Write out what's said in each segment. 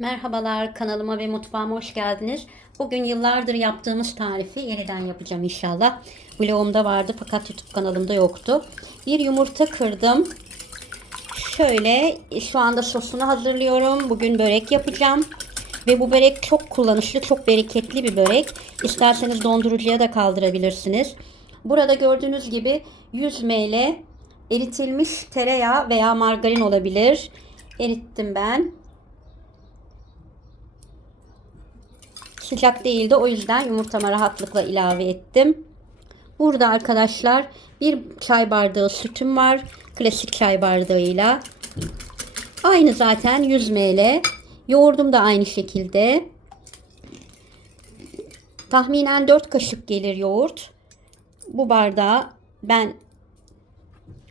Merhabalar kanalıma ve mutfağıma hoş geldiniz. Bugün yıllardır yaptığımız tarifi yeniden yapacağım inşallah. Vlogumda vardı fakat YouTube kanalımda yoktu. Bir yumurta kırdım. Şöyle şu anda sosunu hazırlıyorum. Bugün börek yapacağım. Ve bu börek çok kullanışlı, çok bereketli bir börek. İsterseniz dondurucuya da kaldırabilirsiniz. Burada gördüğünüz gibi 100 ml eritilmiş tereyağı veya margarin olabilir. Erittim ben. Sıcak değildi o yüzden yumurtama rahatlıkla ilave ettim. Burada arkadaşlar bir çay bardağı sütüm var. Klasik çay bardağıyla. Aynı zaten 100 ml. Yoğurdum da aynı şekilde. Tahminen 4 kaşık gelir yoğurt. Bu bardağa ben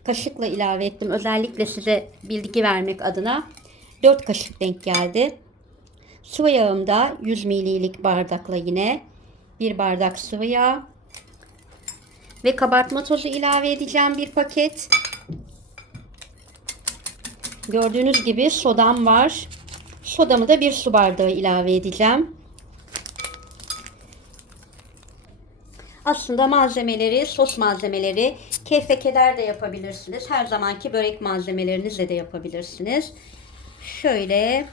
kaşıkla ilave ettim. Özellikle size bilgi vermek adına 4 kaşık denk geldi. Sıvı yağım da 100 ml'lik bardakla yine bir bardak sıvı yağ ve kabartma tozu ilave edeceğim bir paket. Gördüğünüz gibi sodam var. Sodamı da bir su bardağı ilave edeceğim. Aslında malzemeleri, sos malzemeleri keyfe keder de yapabilirsiniz. Her zamanki börek malzemelerinizle de yapabilirsiniz. Şöyle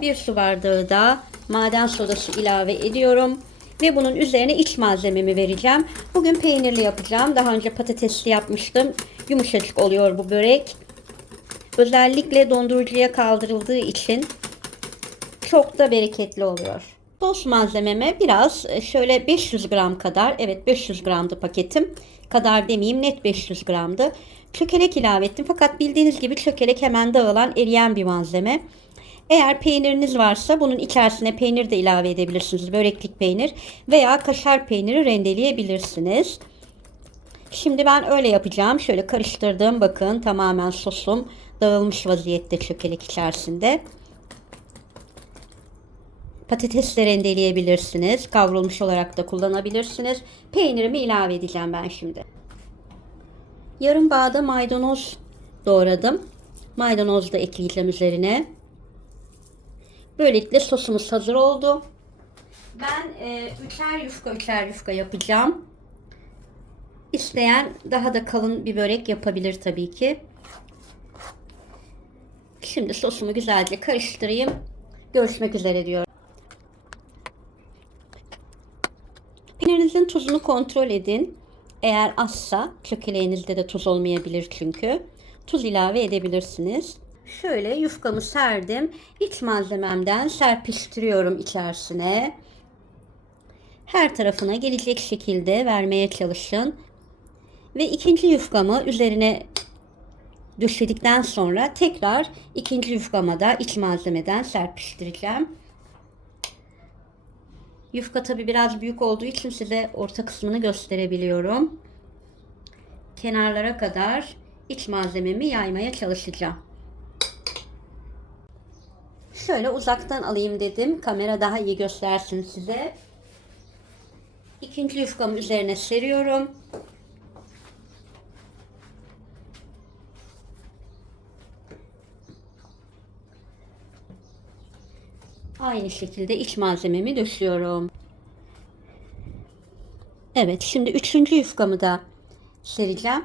bir su bardağı da maden sodası ilave ediyorum. Ve bunun üzerine iç malzememi vereceğim. Bugün peynirli yapacağım. Daha önce patatesli yapmıştım. Yumuşacık oluyor bu börek. Özellikle dondurucuya kaldırıldığı için çok da bereketli oluyor. Sos malzememe biraz e, şöyle 500 gram kadar, evet 500 gramdı paketim. Kadar demeyeyim net 500 gramdı. Çökelek ilave ettim. Fakat bildiğiniz gibi çökelek hemen dağılan eriyen bir malzeme. Eğer peyniriniz varsa bunun içerisine peynir de ilave edebilirsiniz. Böreklik peynir veya kaşar peyniri rendeleyebilirsiniz. Şimdi ben öyle yapacağım. Şöyle karıştırdım. Bakın tamamen sosum dağılmış vaziyette çökelek içerisinde. Patates de rendeleyebilirsiniz. Kavrulmuş olarak da kullanabilirsiniz. Peynirimi ilave edeceğim ben şimdi. Yarım bağda maydanoz doğradım. Maydanoz da ekleyeceğim üzerine. Böylelikle sosumuz hazır oldu. Ben e, üçer yufka üçer yufka yapacağım. İsteyen daha da kalın bir börek yapabilir tabii ki. Şimdi sosumu güzelce karıştırayım. Görüşmek üzere diyorum. Peynirinizin tuzunu kontrol edin. Eğer azsa çökeleğinizde de tuz olmayabilir çünkü. Tuz ilave edebilirsiniz. Şöyle yufkamı serdim. İç malzememden serpiştiriyorum içerisine. Her tarafına gelecek şekilde vermeye çalışın. Ve ikinci yufkamı üzerine döşedikten sonra tekrar ikinci yufkama da iç malzemeden serpiştireceğim. Yufka tabi biraz büyük olduğu için size orta kısmını gösterebiliyorum. Kenarlara kadar iç malzememi yaymaya çalışacağım. Şöyle uzaktan alayım dedim. Kamera daha iyi göstersin size. İkinci yufkamı üzerine seriyorum. Aynı şekilde iç malzememi döşüyorum. Evet şimdi üçüncü yufkamı da sereceğim.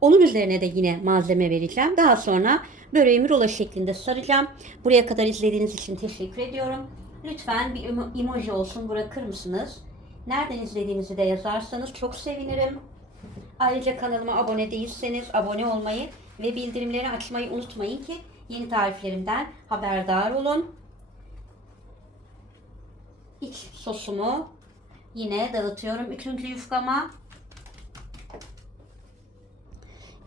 Onun üzerine de yine malzeme vereceğim. Daha sonra böreğimi rulo şeklinde saracağım. Buraya kadar izlediğiniz için teşekkür ediyorum. Lütfen bir emoji olsun bırakır mısınız? Nereden izlediğinizi de yazarsanız çok sevinirim. Ayrıca kanalıma abone değilseniz abone olmayı ve bildirimleri açmayı unutmayın ki yeni tariflerimden haberdar olun. İç sosumu yine dağıtıyorum üçüncü yufkama.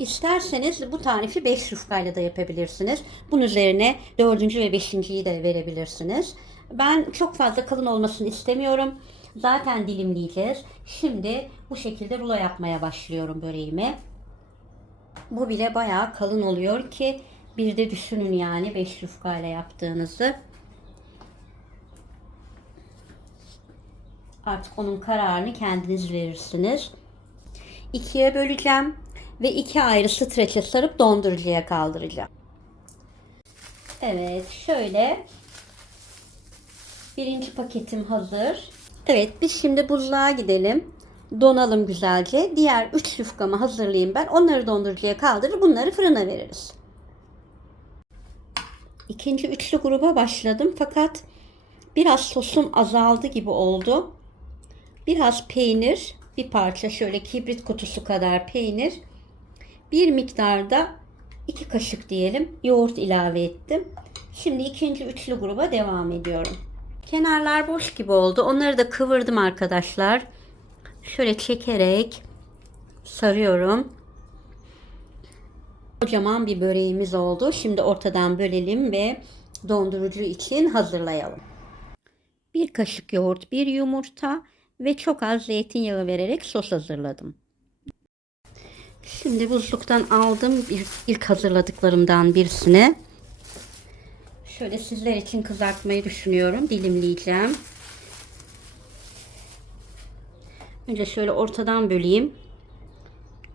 İsterseniz bu tarifi 5 yufkayla da yapabilirsiniz. Bunun üzerine dördüncü ve beşinciyi de verebilirsiniz. Ben çok fazla kalın olmasını istemiyorum. Zaten dilimleyeceğiz. Şimdi bu şekilde rulo yapmaya başlıyorum böreğimi. Bu bile bayağı kalın oluyor ki bir de düşünün yani 5 yufkayla yaptığınızı. Artık onun kararını kendiniz verirsiniz. İkiye böleceğim ve iki ayrı streçe sarıp dondurucuya kaldıracağım. Evet şöyle Birinci paketim hazır. Evet biz şimdi buzluğa gidelim. Donalım güzelce. Diğer 3 yufkamı hazırlayayım ben. Onları dondurucuya kaldırır bunları fırına veririz. İkinci üçlü gruba başladım fakat biraz sosum azaldı gibi oldu. Biraz peynir, bir parça şöyle kibrit kutusu kadar peynir, bir miktarda iki kaşık diyelim yoğurt ilave ettim. Şimdi ikinci üçlü gruba devam ediyorum. Kenarlar boş gibi oldu. Onları da kıvırdım arkadaşlar. Şöyle çekerek sarıyorum. Kocaman bir böreğimiz oldu. Şimdi ortadan bölelim ve dondurucu için hazırlayalım. Bir kaşık yoğurt, bir yumurta ve çok az zeytinyağı vererek sos hazırladım. Şimdi buzluktan aldım bir, ilk hazırladıklarımdan birisini. Şöyle sizler için kızartmayı düşünüyorum. Dilimleyeceğim. Önce şöyle ortadan böleyim.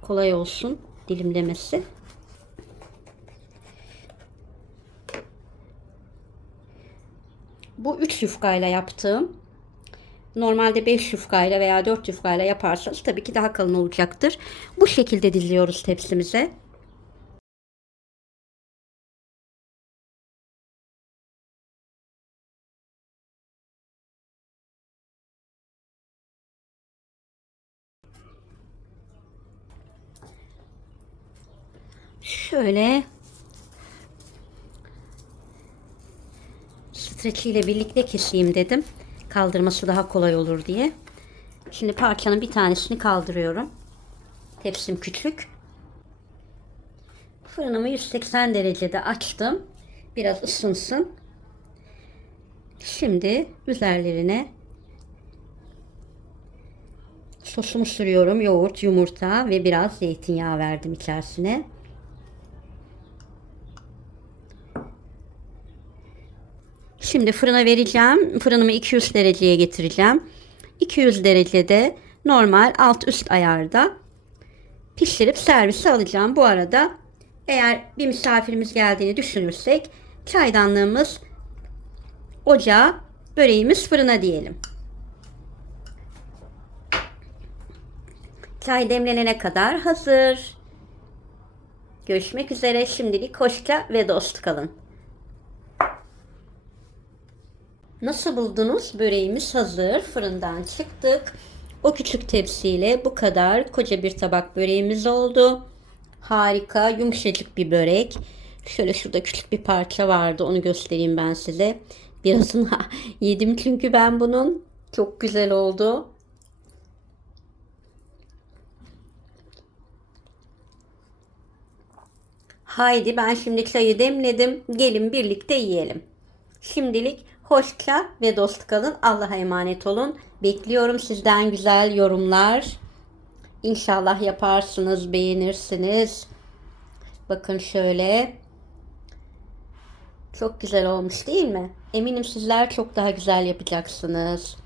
Kolay olsun dilimlemesi. Bu 3 yufkayla yaptığım. Normalde 5 yufkayla veya 4 yufkayla yaparsanız tabii ki daha kalın olacaktır. Bu şekilde diziyoruz tepsimize. Şöyle streçiyle birlikte keseyim dedim. Kaldırması daha kolay olur diye. Şimdi parçanın bir tanesini kaldırıyorum. Tepsim küçük. Fırınımı 180 derecede açtım. Biraz ısınsın. Şimdi üzerlerine sosumu sürüyorum. Yoğurt, yumurta ve biraz zeytinyağı verdim içerisine. Şimdi fırına vereceğim. Fırınımı 200 dereceye getireceğim. 200 derecede normal alt üst ayarda pişirip servise alacağım. Bu arada eğer bir misafirimiz geldiğini düşünürsek çaydanlığımız ocağa, böreğimiz fırına diyelim. Çay demlenene kadar hazır. Görüşmek üzere. Şimdilik hoşça ve dost kalın. Nasıl buldunuz? Böreğimiz hazır. Fırından çıktık. O küçük tepsiyle bu kadar koca bir tabak böreğimiz oldu. Harika, yumuşacık bir börek. Şöyle şurada küçük bir parça vardı. Onu göstereyim ben size. Birazını yedim çünkü ben bunun. Çok güzel oldu. Haydi ben şimdi çayı demledim. Gelin birlikte yiyelim. Şimdilik hoşça ve dost kalın. Allah'a emanet olun. Bekliyorum sizden güzel yorumlar. İnşallah yaparsınız, beğenirsiniz. Bakın şöyle. Çok güzel olmuş değil mi? Eminim sizler çok daha güzel yapacaksınız.